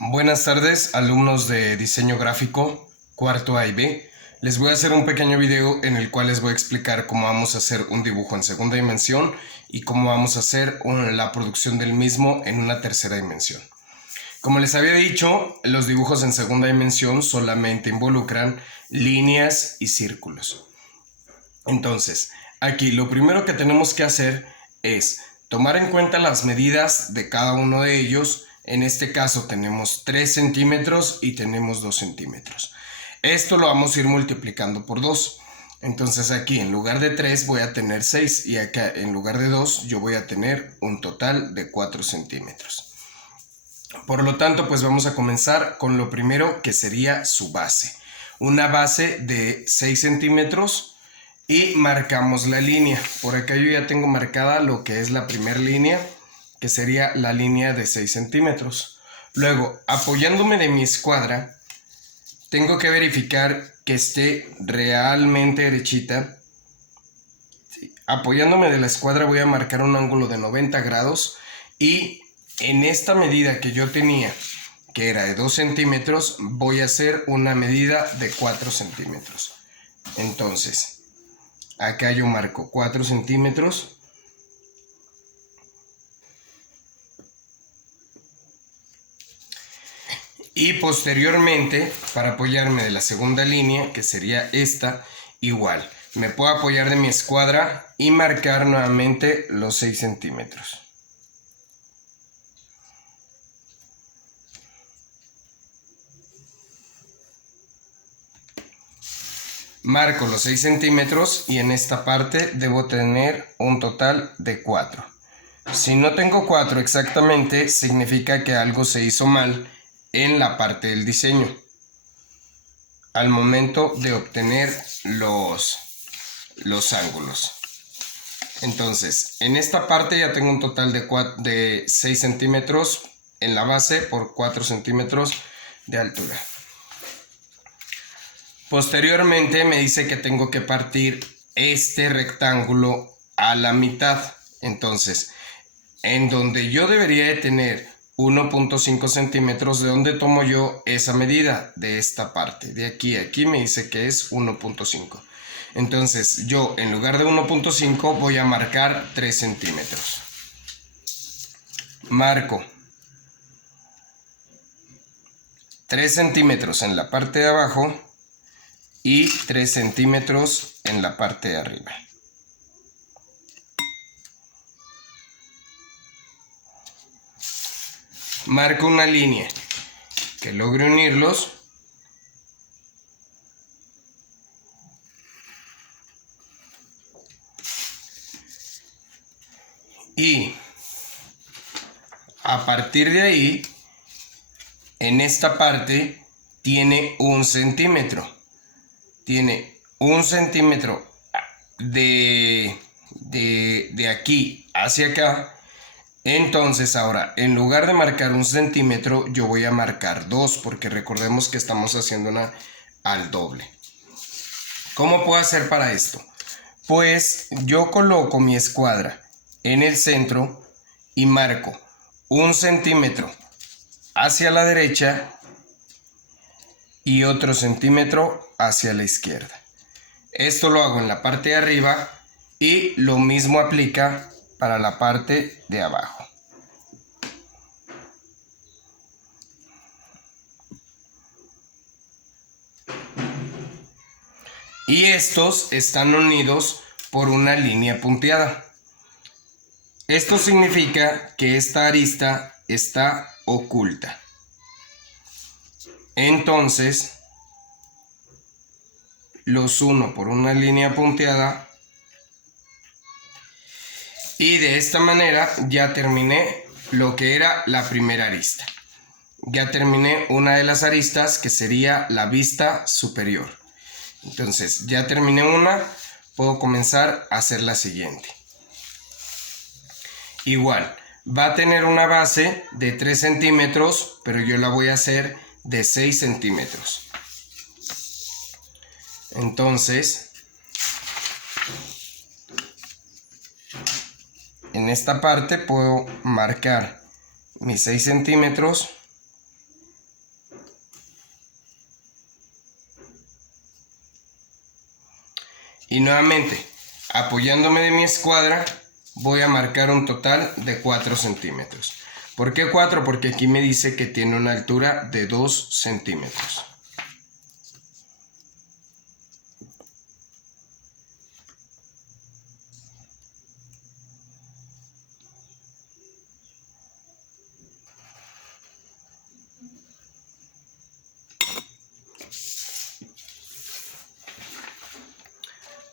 Buenas tardes, alumnos de diseño gráfico, cuarto A y B. Les voy a hacer un pequeño video en el cual les voy a explicar cómo vamos a hacer un dibujo en segunda dimensión y cómo vamos a hacer la producción del mismo en una tercera dimensión. Como les había dicho, los dibujos en segunda dimensión solamente involucran líneas y círculos. Entonces, aquí lo primero que tenemos que hacer es tomar en cuenta las medidas de cada uno de ellos. En este caso tenemos 3 centímetros y tenemos 2 centímetros. Esto lo vamos a ir multiplicando por 2. Entonces aquí en lugar de 3 voy a tener 6 y acá en lugar de 2 yo voy a tener un total de 4 centímetros. Por lo tanto, pues vamos a comenzar con lo primero, que sería su base. Una base de 6 centímetros y marcamos la línea. Por acá yo ya tengo marcada lo que es la primera línea, que sería la línea de 6 centímetros. Luego, apoyándome de mi escuadra, tengo que verificar que esté realmente derechita. Apoyándome de la escuadra voy a marcar un ángulo de 90 grados y en esta medida que yo tenía, que era de 2 centímetros, voy a hacer una medida de 4 centímetros. Entonces, acá yo marco 4 centímetros. Y posteriormente, para apoyarme de la segunda línea, que sería esta, igual. Me puedo apoyar de mi escuadra y marcar nuevamente los 6 centímetros. Marco los 6 centímetros y en esta parte debo tener un total de 4. Si no tengo 4 exactamente, significa que algo se hizo mal en la parte del diseño al momento de obtener los ángulos. Entonces, en esta parte ya tengo un total de 6 centímetros en la base por 4 centímetros de altura. Posteriormente me dice que tengo que partir este rectángulo a la mitad. Entonces, en donde yo debería de tener 1.5 centímetros, ¿de dónde tomo yo esa medida? De esta parte, de aquí a aquí me dice que es 1.5. Entonces yo en lugar de 1.5 voy a marcar 3 centímetros. Marco 3 centímetros en la parte de abajo y 3 centímetros en la parte de arriba. Marco una línea que logre unirlos. Y a partir de ahí, en esta parte tiene 1 centímetro. Tiene 1 centímetro de aquí hacia acá. Entonces ahora, en lugar de marcar 1 centímetro, yo voy a marcar 2, porque recordemos que estamos haciendo una al doble. ¿Cómo puedo hacer para esto? Pues yo coloco mi escuadra en el centro y marco 1 centímetro hacia la derecha y otro centímetro hacia la izquierda. Esto lo hago en la parte de arriba y lo mismo aplica para la parte de abajo. Y estos están unidos por una línea punteada. Esto significa que esta arista está oculta. Entonces, los uno por una línea punteada y de esta manera ya terminé lo que era la primera arista. Ya terminé una de las aristas, que sería la vista superior. Entonces ya terminé una, puedo comenzar a hacer la siguiente. Igual, va a tener una base de 3 centímetros, pero yo la voy a hacer de 6 centímetros. Entonces, en esta parte puedo marcar mis 6 centímetros Y nuevamente, apoyándome de mi escuadra, voy a marcar un total de 4 centímetros. ¿Por qué 4? Porque aquí me dice que tiene una altura de 2 centímetros.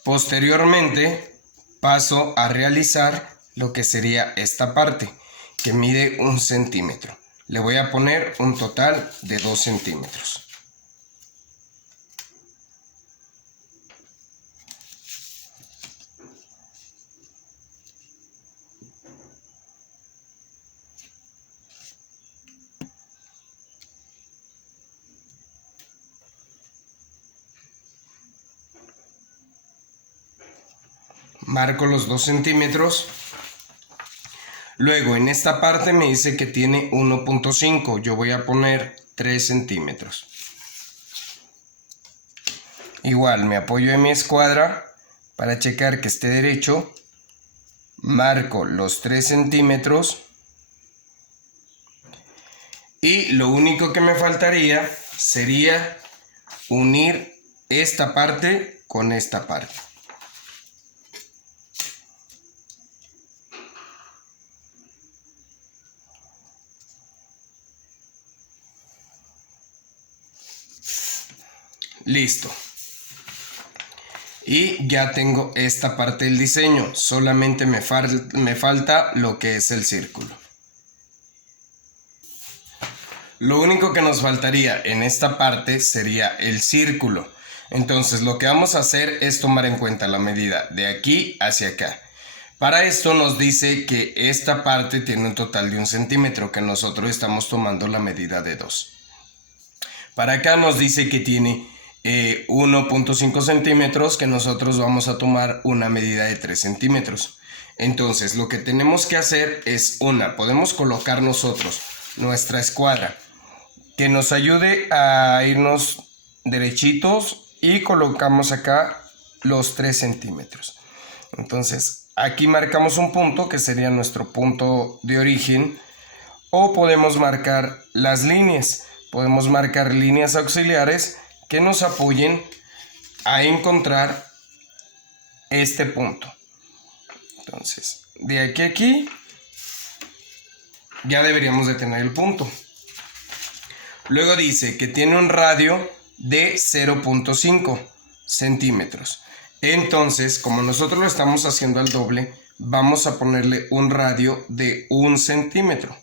Posteriormente paso a realizar lo que sería esta parte, que mide 1 centímetro. Le voy a poner un total de 2 centímetros. Marco los 2 centímetros. Luego en esta parte me dice que tiene 1.5. Yo voy a poner 3 centímetros. Igual me apoyo en mi escuadra para checar que esté derecho. Marco los 3 centímetros. Y lo único que me faltaría sería unir esta parte con esta parte. Listo. Y ya tengo esta parte del diseño. Solamente me falta lo que es el círculo. Lo único que nos faltaría en esta parte sería el círculo. Entonces lo que vamos a hacer es tomar en cuenta la medida de aquí hacia acá. Para esto nos dice que esta parte tiene un total de 1 centímetro, que nosotros estamos tomando la medida de 2. Para acá nos dice que tiene 1.5 centímetros, que nosotros vamos a tomar una medida de 3 centímetros. Entonces lo que tenemos que hacer es podemos colocar nosotros nuestra escuadra que nos ayude a irnos derechitos y colocamos acá los 3 centímetros. Entonces aquí marcamos un punto que sería nuestro punto de origen, o podemos marcar las líneas. Podemos marcar líneas auxiliares que nos apoyen a encontrar este punto. Entonces, de aquí a aquí ya deberíamos de tener el punto. Luego dice que tiene un radio de 0.5 centímetros. Entonces, como nosotros lo estamos haciendo al doble, vamos a ponerle un radio de 1 centímetro.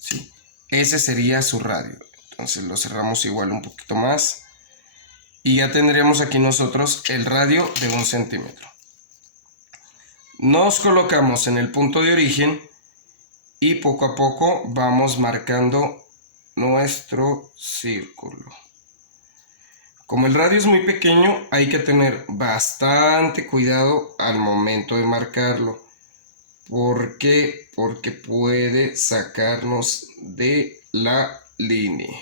¿Sí? Ese sería su radio. Entonces lo cerramos igual un poquito más. Y ya tendríamos aquí nosotros el radio de 1 centímetro. Nos colocamos en el punto de origen y poco a poco vamos marcando nuestro círculo. Como el radio es muy pequeño, hay que tener bastante cuidado al momento de marcarlo. ¿Por qué? Porque puede sacarnos de la línea.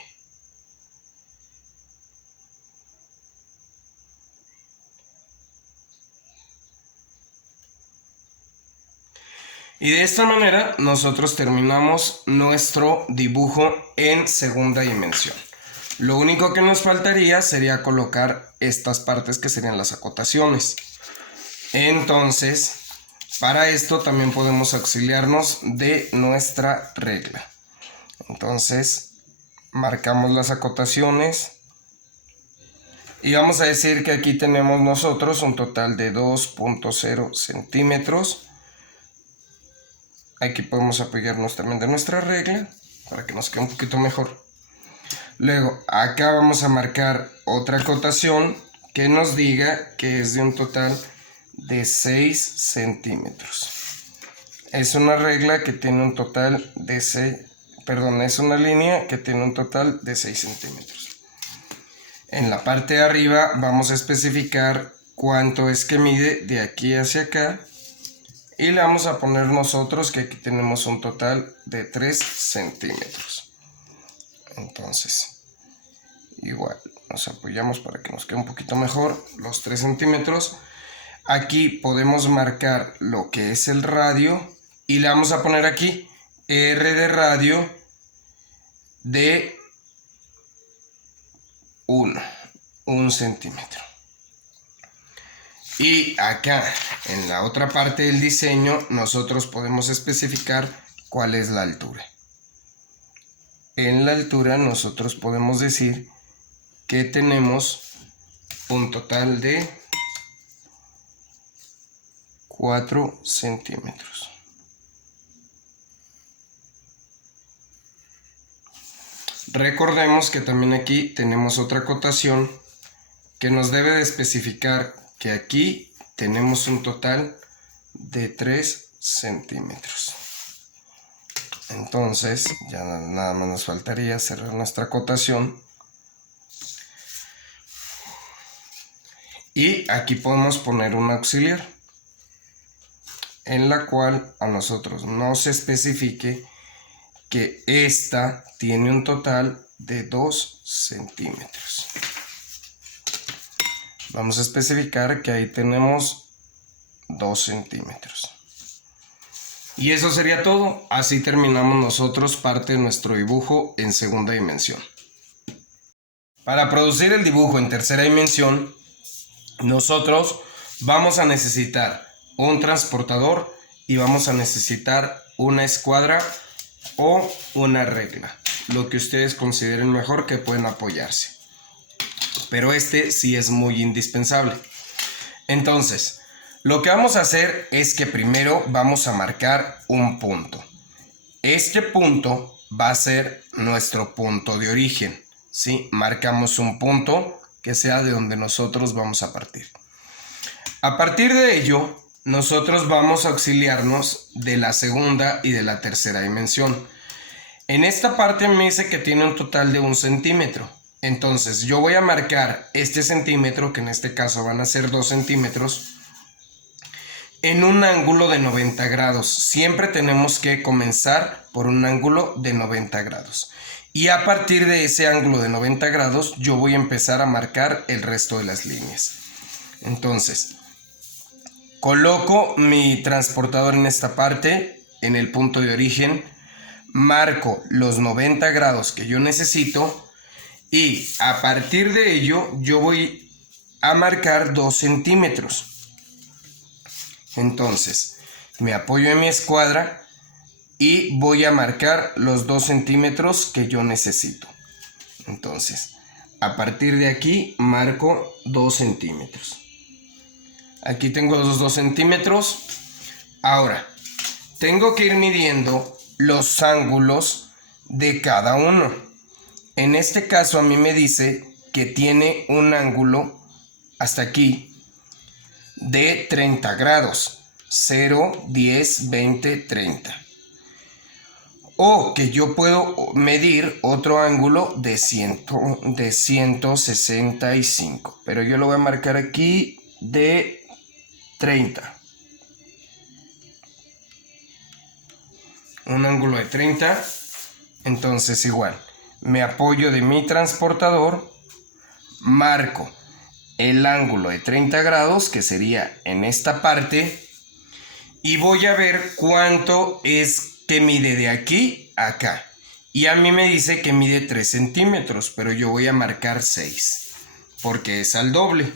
Y de esta manera nosotros terminamos nuestro dibujo en segunda dimensión. Lo único que nos faltaría sería colocar estas partes que serían las acotaciones. Entonces, para esto también podemos auxiliarnos de nuestra regla. Entonces, marcamos las acotaciones. Y vamos a decir que aquí tenemos nosotros un total de 2.0 centímetros. Aquí podemos apoyarnos también de nuestra regla para que nos quede un poquito mejor. Luego, acá vamos a marcar otra acotación que nos diga que es de un total de 6 centímetros. Es una regla que tiene un total de es una línea que tiene un total de 6 centímetros. En la parte de arriba vamos a especificar cuánto es que mide de aquí hacia acá. Y le vamos a poner nosotros que aquí tenemos un total de 3 centímetros. Entonces, igual, nos apoyamos para que nos quede un poquito mejor los 3 centímetros. Aquí podemos marcar lo que es el radio y le vamos a poner aquí R de radio de 1 centímetro. Y acá en la otra parte del diseño nosotros podemos especificar cuál es la altura. En la altura nosotros podemos decir que tenemos un total de 4 centímetros. Recordemos que también aquí tenemos otra acotación que nos debe de especificar que aquí tenemos un total de 3 centímetros. Entonces ya nada más nos faltaría cerrar nuestra acotación. Y aquí podemos poner un auxiliar en la cual a nosotros nos especifique que esta tiene un total de 2 centímetros. Vamos a especificar que ahí tenemos 2 centímetros. Y eso sería todo. Así terminamos nosotros parte de nuestro dibujo en segunda dimensión. Para producir el dibujo en tercera dimensión, nosotros vamos a necesitar un transportador y vamos a necesitar una escuadra o una regla, lo que ustedes consideren mejor que pueden apoyarse, pero este sí es muy indispensable. Entonces lo que vamos a hacer es que primero vamos a marcar un punto. Este punto va a ser nuestro punto de origen, ¿sí? Marcamos un punto que sea de donde nosotros vamos a partir. A partir de ello nosotros vamos a auxiliarnos de la segunda y de la tercera dimensión. En esta parte me dice que tiene un total de 1 centímetro. Entonces yo voy a marcar este centímetro, que en este caso van a ser 2 centímetros, en un ángulo de 90 grados. Siempre tenemos que comenzar por un ángulo de 90 grados. Y a partir de ese ángulo de 90 grados yo voy a empezar a marcar el resto de las líneas. Entonces coloco mi transportador en esta parte, en el punto de origen, marco los 90 grados que yo necesito y a partir de ello yo voy a marcar 2 centímetros. Entonces me apoyo en mi escuadra y voy a marcar los 2 centímetros que yo necesito. Entonces a partir de aquí marco 2 centímetros. Aquí tengo los 2 centímetros. Ahora tengo que ir midiendo los ángulos de cada uno. En este caso a mí me dice que tiene un ángulo hasta aquí de 30 grados. 0, 10, 20, 30. O que yo puedo medir otro ángulo de 165. Pero yo lo voy a marcar aquí de 30. Un ángulo de 30. Entonces igual me apoyo de mi transportador, marco el ángulo de 30 grados que sería en esta parte y voy a ver cuánto es que mide de aquí a acá. Y a mí me dice que mide 3 centímetros, pero yo voy a marcar 6 porque es al doble.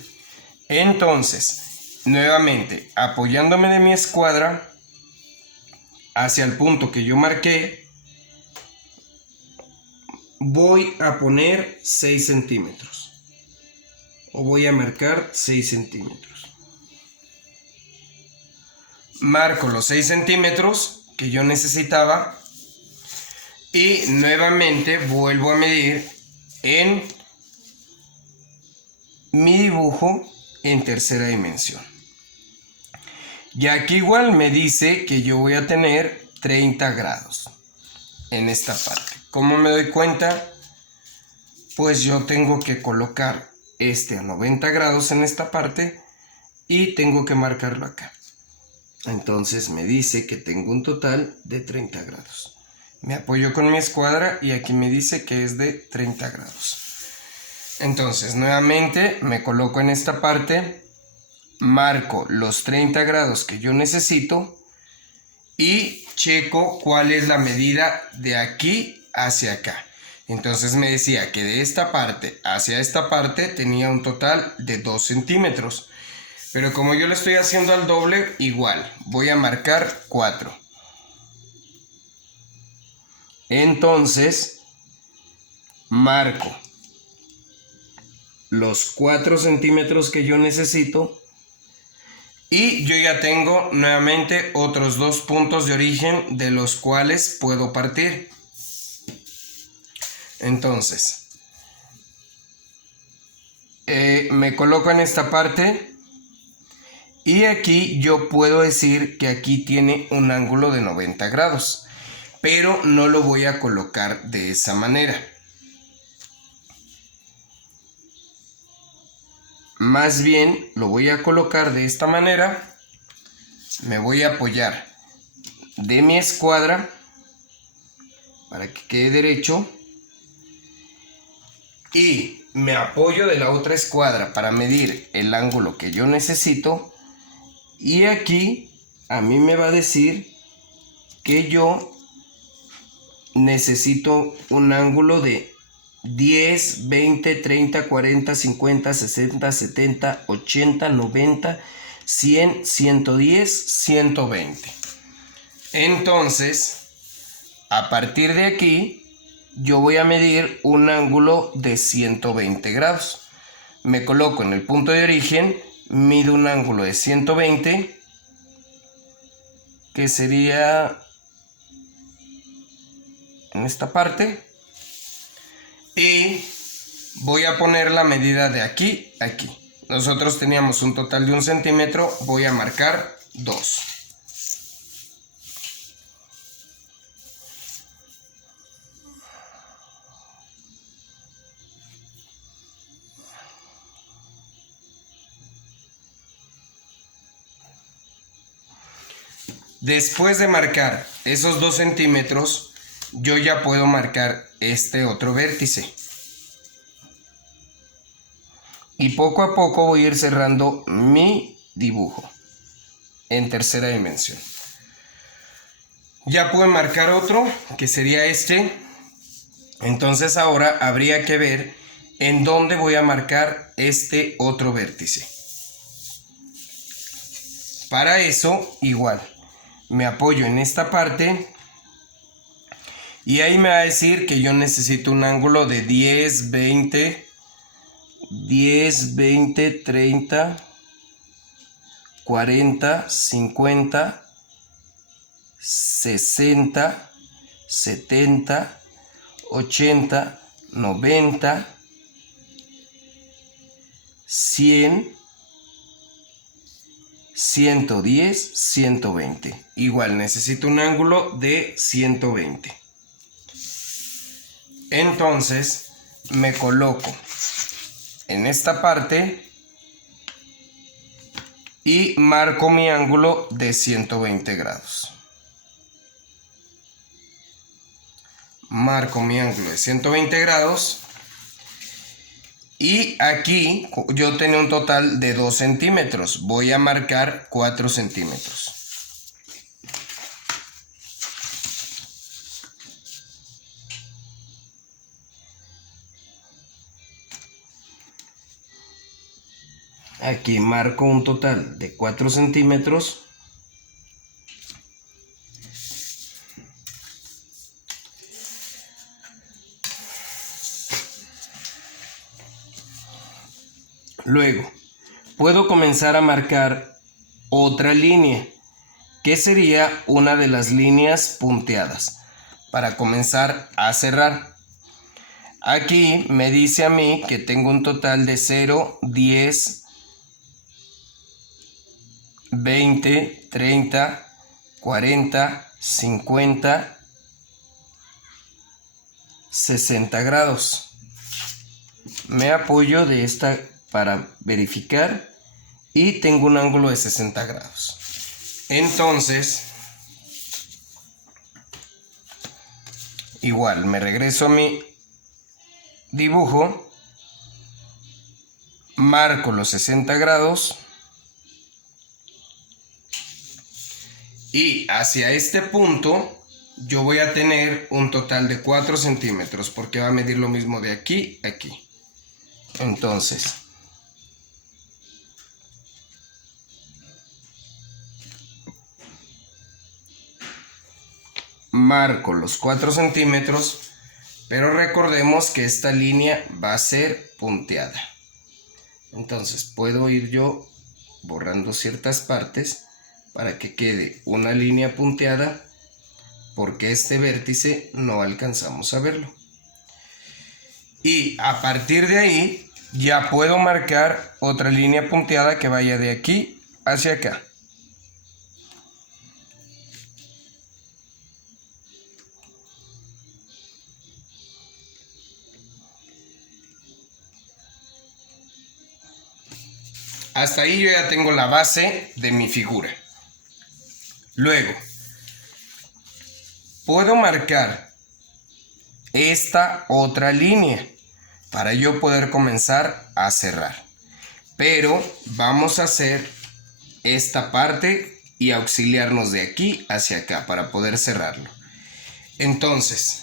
Entonces nuevamente apoyándome de mi escuadra hacia el punto que yo marqué, voy a poner 6 centímetros o voy a marcar 6 centímetros. Marco los 6 centímetros que yo necesitaba y nuevamente vuelvo a medir en mi dibujo en tercera dimensión. Y aquí igual me dice que yo voy a tener 30 grados en esta parte. ¿Cómo me doy cuenta? Pues yo tengo que colocar este a 90 grados en esta parte y tengo que marcarlo acá. Entonces me dice que tengo un total de 30 grados. Me apoyo con mi escuadra y aquí me dice que es de 30 grados. Entonces nuevamente me coloco en esta parte, marco los 30 grados que yo necesito y checo cuál es la medida de aquí hacia acá. Entonces me decía que de esta parte hacia esta parte tenía un total de 2 centímetros. Pero como yo le estoy haciendo al doble, igual, voy a marcar 4. Entonces, marco los 4 centímetros que yo necesito. Y yo ya tengo nuevamente otros 2 puntos de origen de los cuales puedo partir. Entonces, me coloco en esta parte y aquí yo puedo decir que aquí tiene un ángulo de 90 grados, pero no lo voy a colocar de esa manera. Más bien lo voy a colocar de esta manera. Me voy a apoyar de mi escuadra para que quede derecho y me apoyo de la otra escuadra para medir el ángulo que yo necesito, y aquí a mí me va a decir que yo necesito un ángulo de 10, 20, 30, 40, 50, 60, 70, 80, 90, 100, 110, 120. Entonces, a partir de aquí, yo voy a medir un ángulo de 120 grados. Me coloco en el punto de origen, mido un ángulo de 120, que sería en esta parte. Y voy a poner la medida de aquí a aquí. Nosotros teníamos un total de 1 centímetro, voy a marcar 2. Después de marcar esos 2 centímetros, yo ya puedo marcar este otro vértice. Y poco a poco voy a ir cerrando mi dibujo en tercera dimensión. Ya puedo marcar otro, que sería este. Entonces ahora habría que ver en dónde voy a marcar este otro vértice. Para eso, igual, me apoyo en esta parte y ahí me va a decir que yo necesito un ángulo de 10, 20, 30, 40, 50, 60, 70, 80, 90, 100, 110, 120. Igual necesito un ángulo de 120. Entonces me coloco en esta parte y marco mi ángulo de 120 grados. Marco mi ángulo de 120 grados. Y aquí yo tenía un total de 2 centímetros. Voy a marcar 4 centímetros. Aquí marco un total de 4 centímetros. Luego, puedo comenzar a marcar otra línea, que sería una de las líneas punteadas, para comenzar a cerrar. Aquí me dice a mí que tengo un total de 0, 10, 20, 30, 40, 50, 60 grados. Me apoyo de esta para verificar y tengo un ángulo de 60 grados. Entonces, igual me regreso a mi dibujo, marco los 60 grados Y hacia este punto yo voy a tener un total de 4 centímetros, porque va a medir lo mismo de aquí a aquí. Entonces, marco los 4 centímetros, pero recordemos que esta línea va a ser punteada. Entonces puedo ir yo borrando ciertas partes para que quede una línea punteada, porque este vértice no alcanzamos a verlo. Y a partir de ahí ya puedo marcar otra línea punteada que vaya de aquí hacia acá. Hasta ahí yo ya tengo la base de mi figura. Luego, puedo marcar esta otra línea para yo poder comenzar a cerrar. Pero vamos a hacer esta parte y auxiliarnos de aquí hacia acá para poder cerrarlo. Entonces,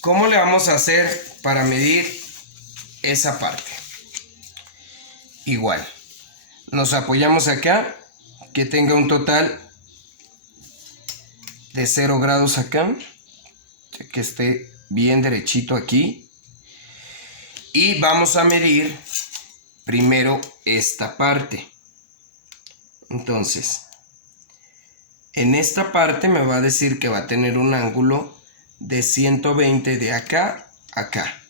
¿cómo le vamos a hacer para medir esa parte? Igual, nos apoyamos acá, que tenga un total de 0 grados acá, que esté bien derechito aquí. Y vamos a medir primero esta parte. Entonces, en esta parte me va a decir que va a tener un ángulo de 120 de acá a acá.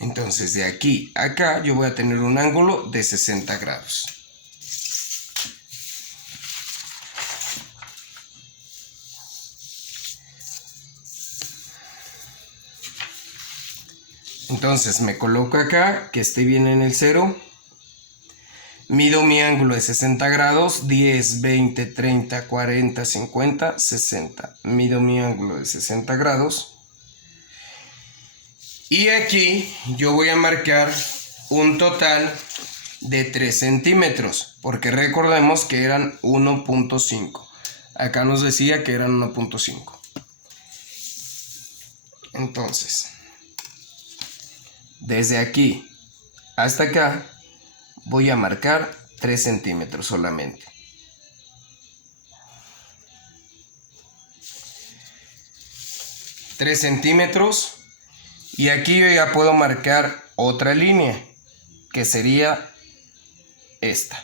Entonces, de aquí a acá yo voy a tener un ángulo de 60 grados. Entonces me coloco acá, que esté bien en el 0. Mido mi ángulo de 60 grados, 10, 20, 30, 40, 50, 60. Mido mi ángulo de 60 grados. Y aquí yo voy a marcar un total de 3 centímetros, porque recordemos que eran 1.5. Acá nos decía que eran 1.5. Entonces, desde aquí hasta acá voy a marcar 3 centímetros solamente. Tres centímetros. Y aquí yo ya puedo marcar otra línea, que sería esta.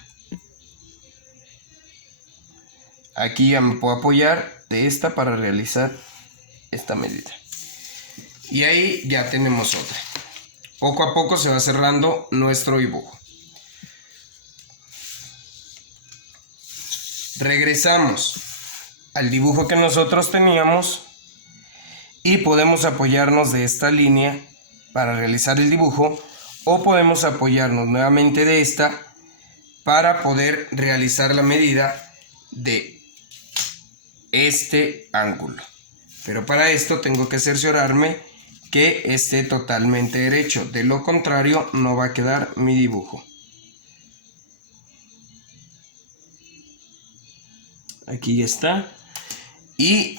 Aquí ya me puedo apoyar de esta para realizar esta medida. Y ahí ya tenemos otra. Poco a poco se va cerrando nuestro dibujo. Regresamos al dibujo que nosotros teníamos y podemos apoyarnos de esta línea para realizar el dibujo, o podemos apoyarnos nuevamente de esta para poder realizar la medida de este ángulo. Pero para esto tengo que cerciorarme que esté totalmente derecho, de lo contrario no va a quedar mi dibujo. Aquí ya está. Y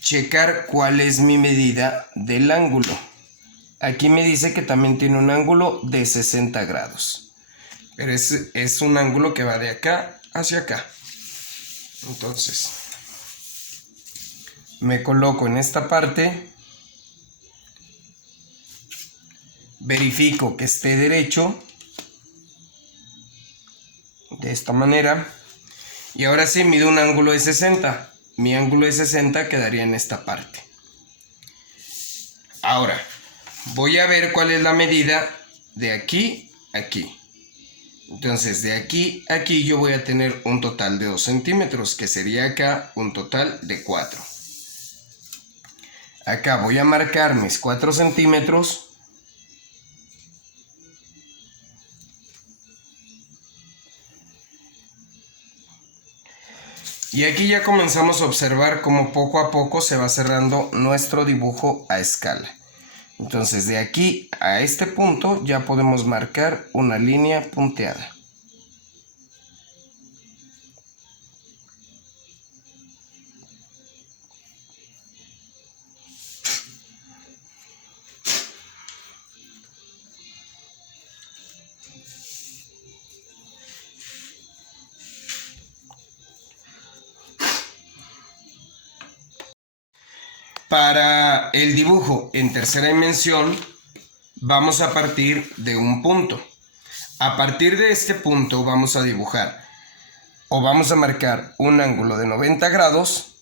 checar cuál es mi medida del ángulo. Aquí me dice que también tiene un ángulo de 60 grados. Pero es un ángulo que va de acá hacia acá. Entonces, me coloco en esta parte. Verifico que esté derecho. De esta manera. Y ahora sí mido un ángulo de 60. Mi ángulo de 60 quedaría en esta parte. Ahora, voy a ver cuál es la medida de aquí a aquí. Entonces, de aquí a aquí yo voy a tener un total de 2 centímetros, que sería acá un total de 4. Acá voy a marcar mis 4 centímetros. Y aquí ya comenzamos a observar cómo poco a poco se va cerrando nuestro dibujo a escala. Entonces de aquí a este punto ya podemos marcar una línea punteada. Para el dibujo en tercera dimensión vamos a partir de un punto. A partir de este punto vamos a dibujar o vamos a marcar un ángulo de 90 grados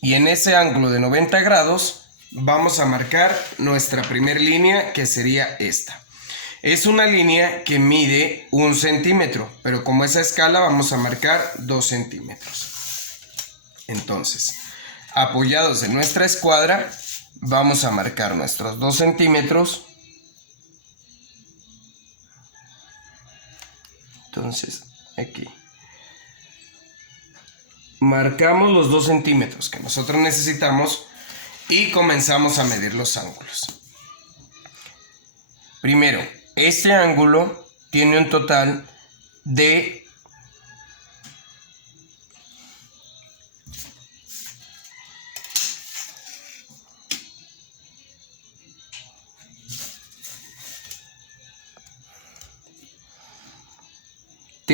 y en ese ángulo de 90 grados vamos a marcar nuestra primera línea, que sería esta. Es una línea que mide 1 centímetro, pero como esa escala vamos a marcar 2 centímetros. Entonces, apoyados en nuestra escuadra, vamos a marcar nuestros 2 centímetros. Entonces, aquí marcamos los 2 centímetros que nosotros necesitamos y comenzamos a medir los ángulos. Primero, este ángulo tiene un total de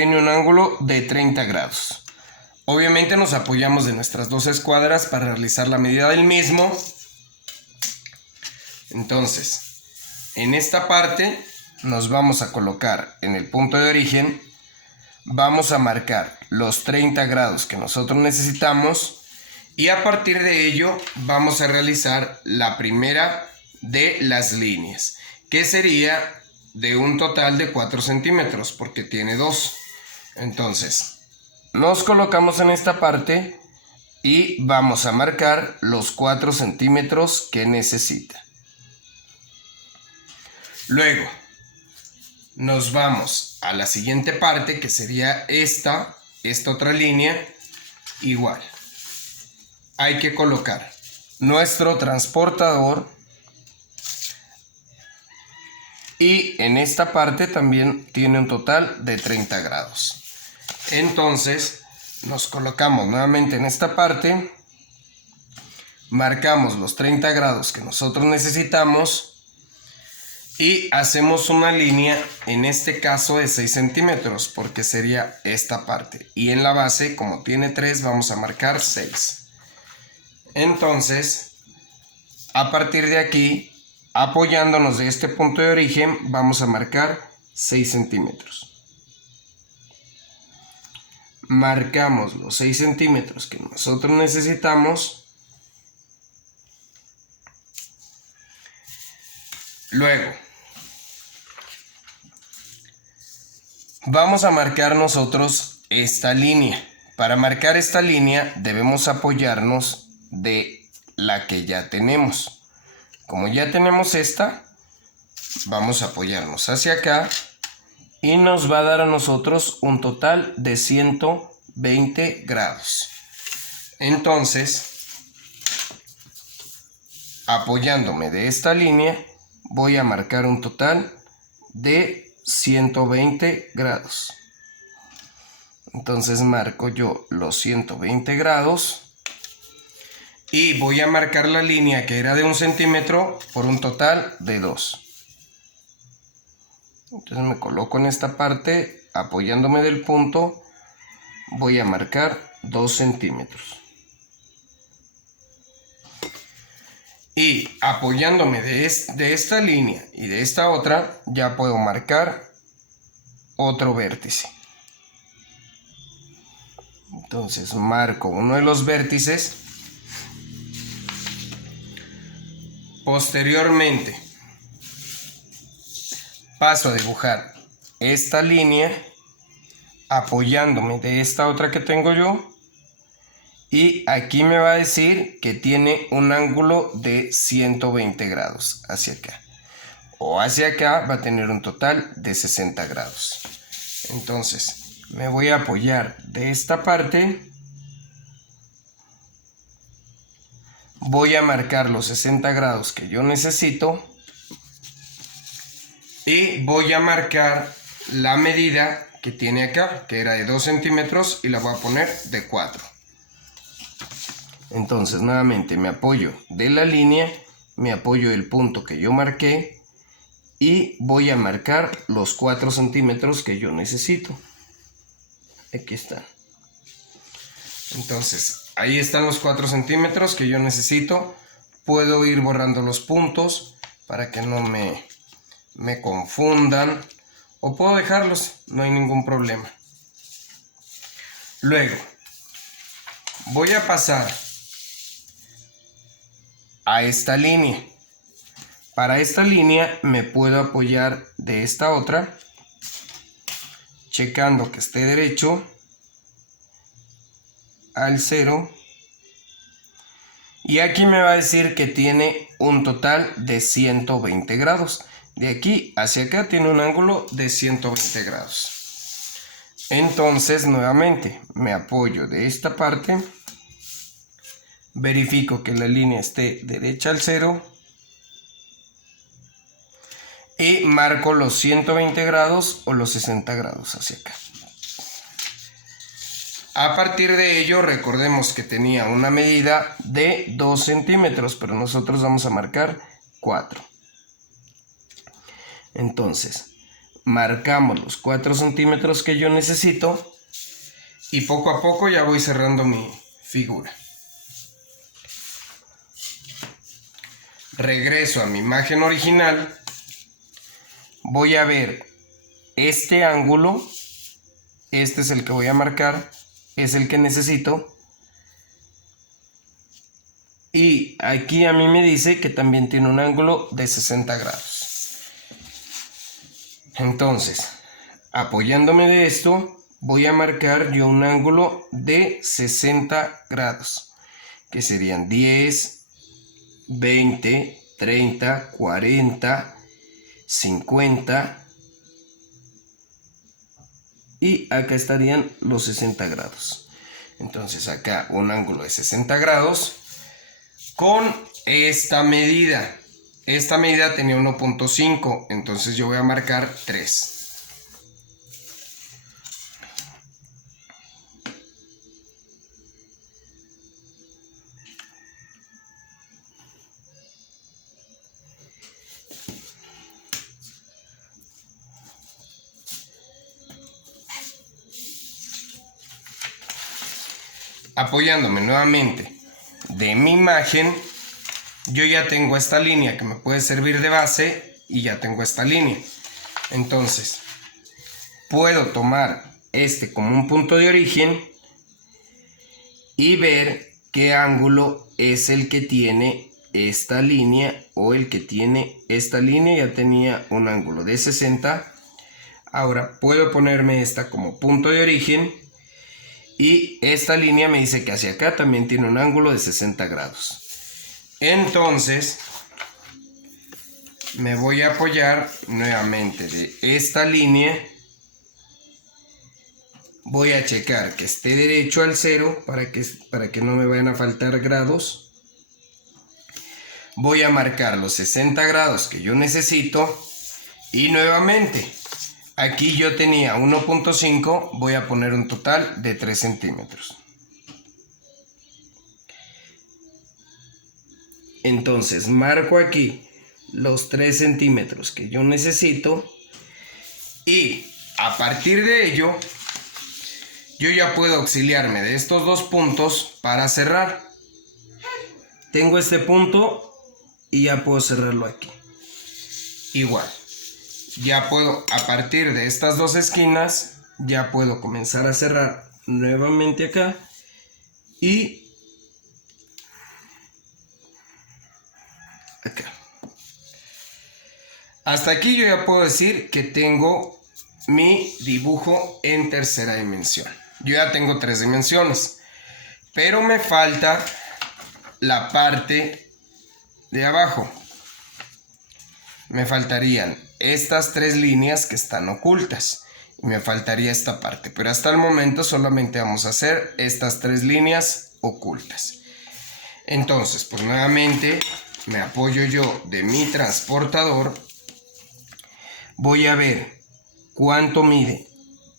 un ángulo de 30 grados. Obviamente nos apoyamos de nuestras dos escuadras para realizar la medida del mismo. Entonces, en esta parte nos vamos a colocar en el punto de origen. Vamos a marcar los 30 grados que nosotros necesitamos y a partir de ello vamos a realizar la primera de las líneas, que sería de un total de 4 centímetros porque tiene 2. Entonces, nos colocamos en esta parte y vamos a marcar los 4 centímetros que necesita. Luego, nos vamos a la siguiente parte, que sería esta otra línea. Igual, hay que colocar nuestro transportador y en esta parte también tiene un total de 30 grados. Entonces, nos colocamos nuevamente en esta parte, marcamos los 30 grados que nosotros necesitamos y hacemos una línea, en este caso de 6 centímetros, porque sería esta parte. Y en la base, como tiene 3, vamos a marcar 6. Entonces, a partir de aquí, apoyándonos de este punto de origen, vamos a marcar 6 centímetros. Marcamos los 6 centímetros que nosotros necesitamos. Luego, vamos a marcar nosotros esta línea. Para marcar esta línea debemos apoyarnos de la que ya tenemos. Como ya tenemos esta, vamos a apoyarnos hacia acá y nos va a dar a nosotros un total de 120 grados. Entonces, apoyándome de esta línea, voy a marcar un total de 120 grados. Entonces marco yo los 120 grados y voy a marcar la línea que era de 1 centímetro por un total de 2. Entonces me coloco en esta parte, apoyándome del punto, voy a marcar 2 centímetros. Y apoyándome de esta línea y de esta otra, ya puedo marcar otro vértice. Entonces marco uno de los vértices. Posteriormente paso a dibujar esta línea apoyándome de esta otra que tengo yo. Y aquí me va a decir que tiene un ángulo de 120 grados hacia acá. O hacia acá va a tener un total de 60 grados. Entonces me voy a apoyar de esta parte. Voy a marcar los 60 grados que yo necesito. Y voy a marcar la medida que tiene acá, que era de 2 centímetros, y la voy a poner de 4. Entonces nuevamente me apoyo de la línea, me apoyo del punto que yo marqué y voy a marcar los 4 centímetros que yo necesito. Aquí están. Entonces ahí están los 4 centímetros que yo necesito puedo ir borrando los puntos para que no me confundan, o puedo dejarlos, no hay ningún problema. Luego voy a pasar a esta línea. Para esta línea me puedo apoyar de esta otra, checando que esté derecho al 0. Y aquí me va a decir que tiene un total de 120 grados. De aquí hacia acá tiene un ángulo de 120 grados. Entonces, nuevamente, me apoyo de esta parte. Verifico que la línea esté derecha al 0. Y marco los 120 grados o los 60 grados hacia acá. A partir de ello, recordemos que tenía una medida de 2 centímetros, pero nosotros vamos a marcar 4. Entonces, marcamos los 4 centímetros que yo necesito y poco a poco ya voy cerrando mi figura. Regreso a mi imagen original. Voy a ver este ángulo. Este es el que voy a marcar. Es el que necesito. Y aquí a mí me dice que también tiene un ángulo de 60 grados. Entonces, apoyándome de esto, voy a marcar yo un ángulo de 60 grados. Que serían 10, 20, 30, 40, 50. Y acá estarían los 60 grados. Entonces acá un ángulo de 60 grados con esta medida. Esta medida tenía 1.5, entonces yo voy a marcar 3. Apoyándome nuevamente de mi imagen, yo ya tengo esta línea que me puede servir de base y ya tengo esta línea. Entonces, puedo tomar este como un punto de origen y ver qué ángulo es el que tiene esta línea o el que tiene esta línea. Ya tenía un ángulo de 60. Ahora puedo ponerme esta como punto de origen. Y esta línea me dice que hacia acá también tiene un ángulo de 60 grados. Entonces, me voy a apoyar nuevamente de esta línea. Voy a checar que esté derecho al 0 para que no me vayan a faltar grados. Voy a marcar los 60 grados que yo necesito. Y nuevamente, aquí yo tenía 1.5, voy a poner un total de 3 centímetros. Entonces marco aquí los 3 centímetros que yo necesito y a partir de ello yo ya puedo auxiliarme de estos dos puntos para cerrar. Tengo este punto y ya puedo cerrarlo aquí. Igual. Ya puedo, a partir de estas dos esquinas, ya puedo comenzar a cerrar nuevamente acá y acá. Hasta aquí yo ya puedo decir que tengo mi dibujo en tercera dimensión. Yo ya tengo 3 dimensiones, pero me falta la parte de abajo. Me faltarían estas 3 líneas que están ocultas y me faltaría esta parte, pero hasta el momento solamente vamos a hacer estas 3 líneas ocultas. Entonces, pues nuevamente me apoyo yo de mi transportador. Voy a ver cuánto mide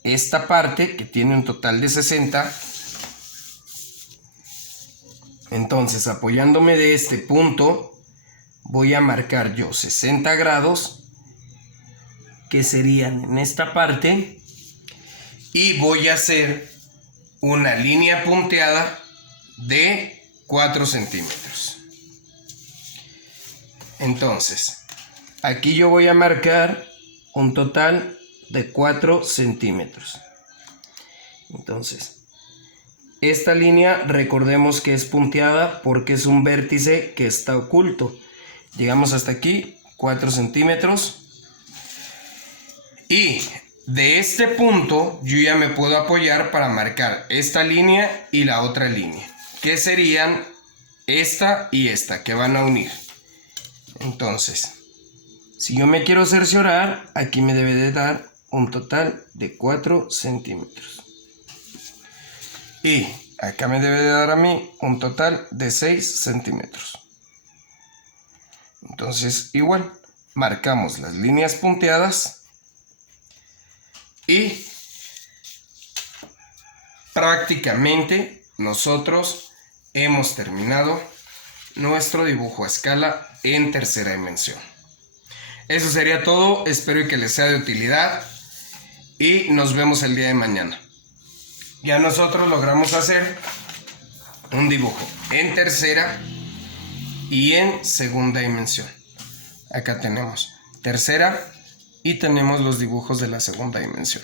esta parte que tiene un total de 60. Entonces, apoyándome de este punto, voy a marcar yo 60 grados, que serían en esta parte, y voy a hacer una línea punteada de 4 centímetros. Entonces, aquí yo voy a marcar un total de 4 centímetros. Entonces, esta línea recordemos que es punteada porque es un vértice que está oculto. Llegamos hasta aquí, 4 centímetros. Y de este punto yo ya me puedo apoyar para marcar esta línea y la otra línea, que serían esta y esta, que van a unir. Entonces, si yo me quiero cerciorar, aquí me debe de dar un total de 4 centímetros. Y acá me debe de dar a mí un total de 6 centímetros. Entonces, igual, marcamos las líneas punteadas y prácticamente nosotros hemos terminado nuestro dibujo a escala en tercera dimensión. Eso sería todo, espero que les sea de utilidad y nos vemos el día de mañana. Ya nosotros logramos hacer un dibujo en tercera y en segunda dimensión. Acá tenemos tercera y tenemos los dibujos de la segunda dimensión.